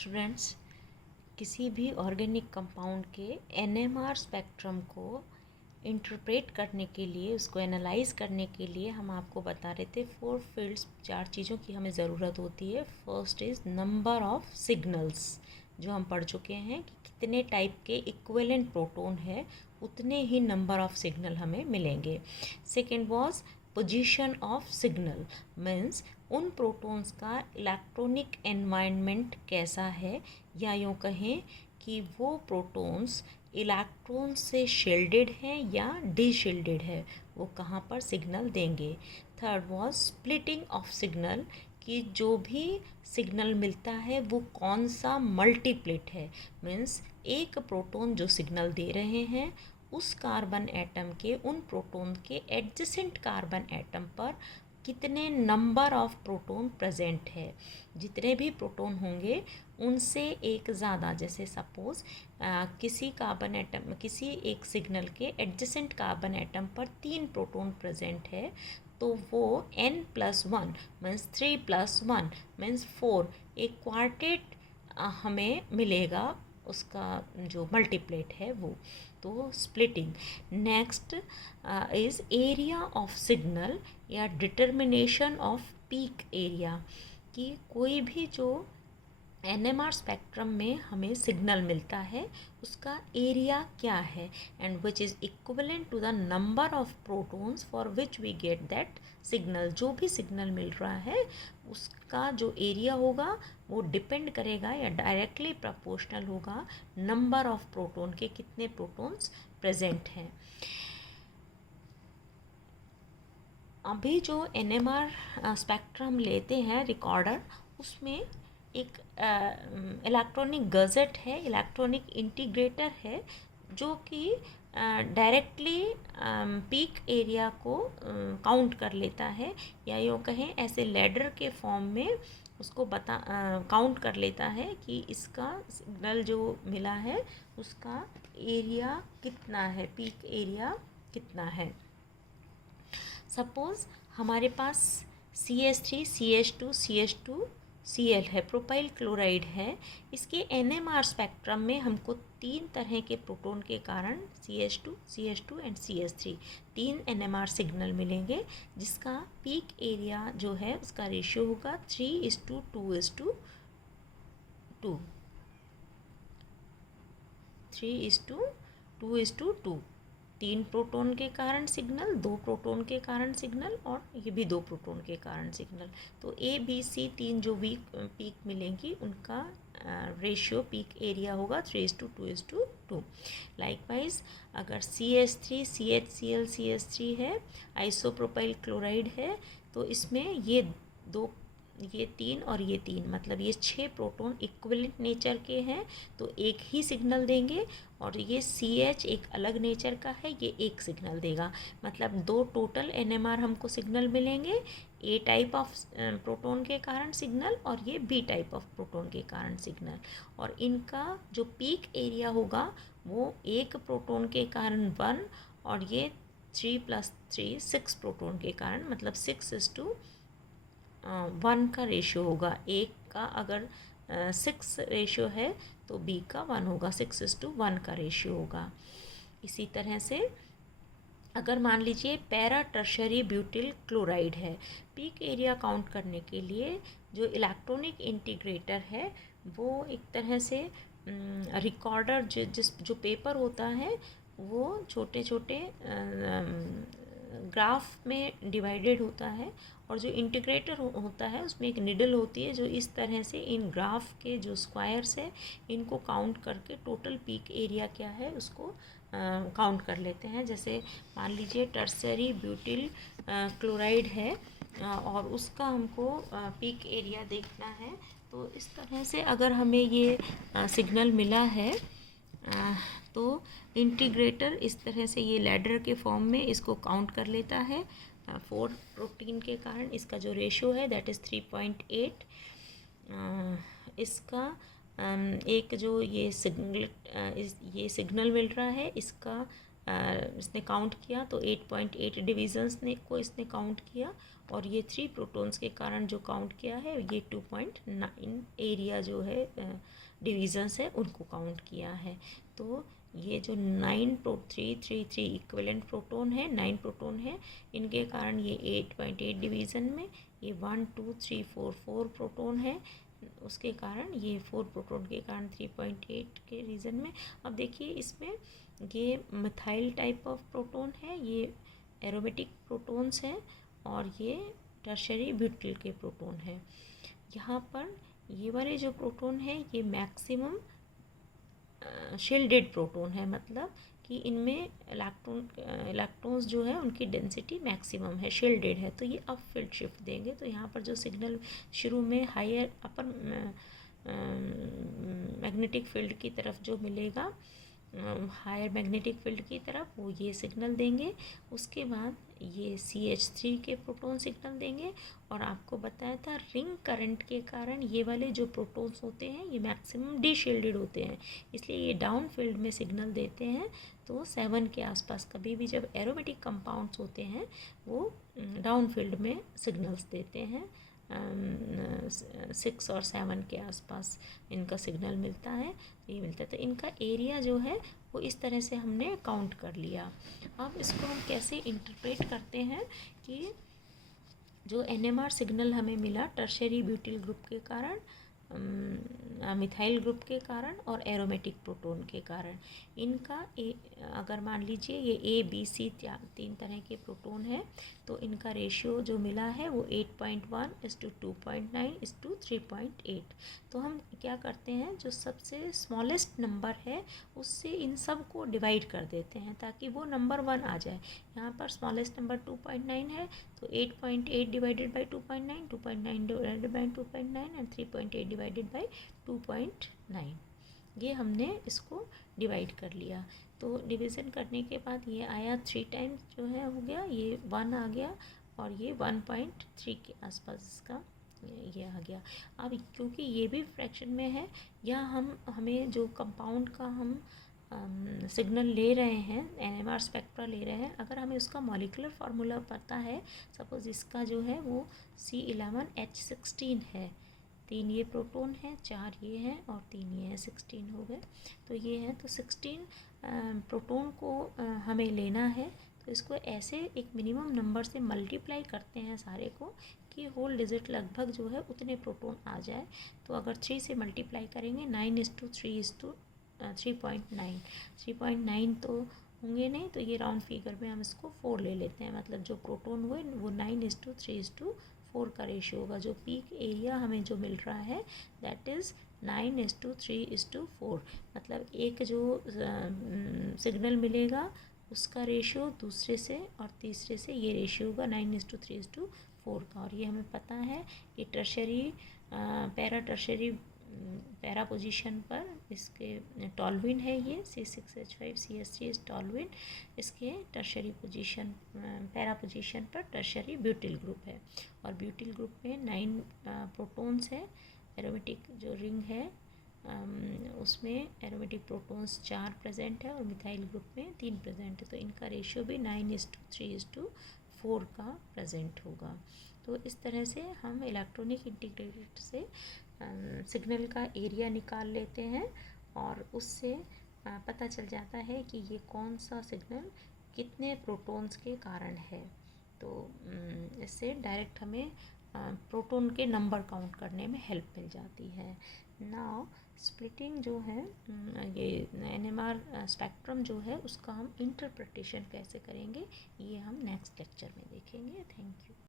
Students, किसी भी organic compound के एनएमआर स्पेक्ट्रम को इंटरप्रेट करने के लिए, उसको एनालाइज करने के लिए हम आपको बता रहे थे 4 फील्ड्स, 4 चीज़ों की हमें ज़रूरत होती है। First is number of signals, जो हम पढ़ चुके हैं कि कितने टाइप के इक्विवेलेंट प्रोटॉन है उतने ही नंबर ऑफ सिग्नल हमें मिलेंगे। Second was position of signal, means उन प्रोटॉन्स का इलेक्ट्रॉनिक एनवायरनमेंट कैसा है, या यूँ कहें कि वो प्रोटॉन्स इलेक्ट्रॉन से शील्डेड है या डीशील्डेड है, वो कहाँ पर सिग्नल देंगे। Third was splitting of signal, कि जो भी सिग्नल मिलता है वो कौन सा मल्टीप्लेट है, मीन्स एक प्रोटॉन जो सिग्नल दे रहे हैं उस कार्बन एटम के उन प्रोटॉन के एडजेसेंट कार्बन एटम पर कितने नंबर ऑफ प्रोटॉन प्रेजेंट है। जितने भी प्रोटॉन होंगे उनसे एक ज़्यादा, जैसे सपोज़ किसी कार्बन एटम, किसी एक सिग्नल के एडजेसेंट कार्बन एटम पर 3 प्रोटॉन प्रेजेंट है, तो वो n+1 मीन्स 3+1 मीन्स 4, एक क्वार्टेट हमें मिलेगा, उसका जो मल्टीप्लेट है वो। तो splitting. Next is area of signal या डिटर्मिनेशन ऑफ पीक एरिया, कि कोई भी जो एनएमआर स्पेक्ट्रम में हमें सिग्नल मिलता है उसका एरिया क्या है, and which is equivalent to the number of protons for which we get that signal. जो भी सिग्नल मिल रहा है उसका जो एरिया होगा वो डिपेंड करेगा या डायरेक्टली प्रोपोर्शनल होगा नंबर ऑफ प्रोटॉन के, कितने प्रोटॉन्स प्रेजेंट हैं। अभी जो एनएमआर स्पेक्ट्रम लेते हैं रिकॉर्डर, उसमें एक इलेक्ट्रॉनिक गज़ेट है, इलेक्ट्रॉनिक इंटीग्रेटर है, जो कि डायरेक्टली पीक एरिया को काउंट कर लेता है, या यूँ कहें ऐसे लैडर के फॉर्म में उसको काउंट कर लेता है कि इसका सिग्नल जो मिला है उसका एरिया कितना है, पीक एरिया कितना है। सपोज़ हमारे पास CH3 CH2 CH2 Cl है, प्रोपाइल क्लोराइड है। इसके NMR स्पेक्ट्रम में हमको 3 तरह के प्रोटॉन के कारण CH2 CH2 and CH3 3 NMR signal मिलेंगे, जिसका पीक एरिया जो है उसका रेशियो होगा 3:2:2 3:2:2। 3 प्रोटॉन के कारण सिग्नल, 2 प्रोटॉन के कारण सिग्नल, और ये भी 2 प्रोटॉन के कारण सिग्नल। तो ABC 3 जो भी पीक मिलेंगी उनका रेशियो पीक एरिया होगा 3:2:2। लाइकवाइज अगर CH3 CHCl CH3 है, आइसोप्रोपाइल क्लोराइड है, तो इसमें ये 3 और ये 3, मतलब ये 6 प्रोटॉन इक्विवेलेंट नेचर के हैं, तो एक ही सिग्नल देंगे। और ये CH एक अलग नेचर का है, ये एक सिग्नल देगा, मतलब 2 टोटल NMR हमको सिग्नल मिलेंगे, A टाइप ऑफ प्रोटॉन के कारण सिग्नल और ये B टाइप ऑफ प्रोटॉन के कारण सिग्नल। और इनका जो पीक एरिया होगा वो एक प्रोटॉन के कारण 1, और ये 3+3 6 प्रोटॉन के कारण, मतलब 6:1 का रेशियो होगा। एक का अगर 6 रेशियो है तो B का 1 होगा, 6:1 का रेशियो होगा। इसी तरह से अगर मान लीजिए पैरा टर्शरी ब्यूटिल क्लोराइड है, पीक एरिया काउंट करने के लिए जो इलेक्ट्रॉनिक इंटीग्रेटर है वो एक तरह से रिकॉर्डर जो पेपर होता है वो छोटे छोटे ग्राफ में डिवाइडेड होता है, और जो इंटीग्रेटर होता है उसमें एक निडल होती है जो इस तरह से इन ग्राफ के जो स्क्वायर्स है इनको काउंट करके टोटल पीक एरिया क्या है उसको काउंट कर लेते हैं। जैसे मान लीजिए टर्सरी ब्यूटिल क्लोराइड है, और उसका हमको पीक एरिया देखना है, तो इस तरह से अगर हमें ये सिग्नल मिला है तो इंटीग्रेटर इस तरह से ये लैडर के फॉर्म में इसको काउंट कर लेता है। 4 प्रोटीन के कारण इसका जो रेशियो है दैट इज़ 3.8। इसका एक जो ये सिग्नल मिल रहा है, इसका इसने काउंट किया तो 8.8 डिविजन्स को इसने काउंट किया, और ये 3 प्रोटॉन्स के कारण जो काउंट किया है ये 2.9 एरिया जो है डिविजन्स है उनको काउंट किया है। तो ये जो 3 इक्विवेलेंट प्रोटॉन है, 9 प्रोटॉन है, इनके कारण ये 8.8 डिवीज़न में ये 1 2 3 4 प्रोटॉन है, उसके कारण ये 4 प्रोटॉन के कारण 3.8 के रीजन में। अब देखिए इसमें ये मिथाइल टाइप ऑफ प्रोटॉन है, ये एरोमेटिक प्रोटॉन्स हैं, और ये टर्शरी ब्यूटिल के प्रोटॉन हैं। यहाँ पर ये वाले जो प्रोटॉन है ये मैक्सिमम शील्डेड प्रोटॉन है, मतलब कि इनमें इलेक्ट्रॉन्स जो है उनकी डेंसिटी मैक्सिमम है, शील्डेड है, तो ये अब फील्ड शिफ्ट देंगे। तो यहाँ पर जो सिग्नल शुरू में हायर अपर मैग्नेटिक फील्ड की तरफ जो मिलेगा, हायर मैग्नेटिक फील्ड की तरफ, वो ये सिग्नल देंगे। उसके बाद ये CH3 के प्रोटॉन सिग्नल देंगे, और आपको बताया था रिंग करंट के कारण ये वाले जो प्रोटॉन्स होते हैं ये मैक्सिमम डीशील्डेड होते हैं, इसलिए ये डाउन फील्ड में सिग्नल देते हैं। तो 7 के आसपास कभी भी जब एरोमेटिक कंपाउंड्स होते हैं वो डाउन फील्ड में सिग्नल्स देते हैं, 6 और 7 के आसपास इनका सिग्नल मिलता है, ये मिलता है। तो इनका एरिया जो है वो इस तरह से हमने काउंट कर लिया। अब इसको हम कैसे इंटरप्रेट करते हैं कि जो NMR सिग्नल हमें मिला टर्शरी ब्यूटिल ग्रुप के कारण, मिथाइल ग्रुप के कारण और एरोमेटिक प्रोटॉन के कारण, इनका अगर मान लीजिए ये ABC 3 तरह के प्रोटॉन है, तो इनका रेशियो जो मिला है वो 8.1:2.9:3.8। तो हम क्या करते हैं, जो सबसे स्मॉलेस्ट नंबर है उससे इन सब को डिवाइड कर देते हैं ताकि वो नंबर 1 आ जाए। यहाँ पर स्मॉलेस्ट नंबर 2.9 है, तो 8.8 divided by 2.9, 2.9 divided by 2.9 and 3.8 divided by 2.9, ये हमने इसको डिवाइड कर लिया। तो डिवीज़न करने के बाद ये आया 3 टाइम्स जो है हो गया, ये 1 आ गया, और ये 1.3 के आसपास इसका ये आ गया। अब क्योंकि ये भी फ्रैक्शन में है, या हमें जो कंपाउंड का हम सिग्नल ले रहे हैं, NMR स्पेक्ट्रा ले रहे हैं, अगर हमें उसका मॉलिक्यूलर फार्मूला पता है, सपोज़ इसका जो है वो C11H16 है, 3 ये प्रोटॉन है, 4 ये हैं और 3 ये हैं, 16 हो गए। तो ये है, तो 16 प्रोटॉन को हमें लेना है, तो इसको ऐसे एक मिनिमम नंबर से मल्टीप्लाई करते हैं सारे को कि होल डिजिट लगभग जो है उतने प्रोटॉन आ जाए। तो अगर 3 से मल्टीप्लाई करेंगे 9:3:3.9, 3.9 तो होंगे नहीं, तो ये राउंड फिगर में हम इसको 4 ले लेते हैं, मतलब जो प्रोटॉन हुए वो 9:3:4 का रेशियो होगा। जो पीक एरिया हमें जो मिल रहा है दैट इज़ 9:3:4, मतलब एक जो सिग्नल मिलेगा उसका रेशियो दूसरे से और तीसरे से ये रेशियो होगा 9:3:4 का। और ये हमें पता है कि टर्शरी पैरा पोजीशन पर इसके टॉलविन है, ये C6H5CH3 टॉलविन, इसके टर्शरी पोजीशन पैरा पोजीशन पर टर्शरी ब्यूटिल ग्रुप है। और ब्यूटिल ग्रुप में 9 प्रोटॉन्स है, एरोमेटिक जो रिंग है उसमें एरोमेटिक प्रोटॉन्स 4 प्रेजेंट है और मिथाइल ग्रुप में 3 प्रेजेंट है, तो इनका रेशियो भी 9:3:4 का प्रेजेंट होगा। तो इस तरह से हम इलेक्ट्रॉनिक इंटीग्रेटेड से सिग्नल का एरिया निकाल लेते हैं, और उससे पता चल जाता है कि ये कौन सा सिग्नल कितने प्रोटॉन्स के कारण है। तो इससे डायरेक्ट हमें प्रोटॉन के नंबर काउंट करने में हेल्प मिल जाती है। नाउ स्प्लिटिंग जो है, ये NMR स्पेक्ट्रम जो है उसका हम इंटरप्रिटेशन कैसे करेंगे ये हम नेक्स्ट लेक्चर में देखेंगे। Thank you.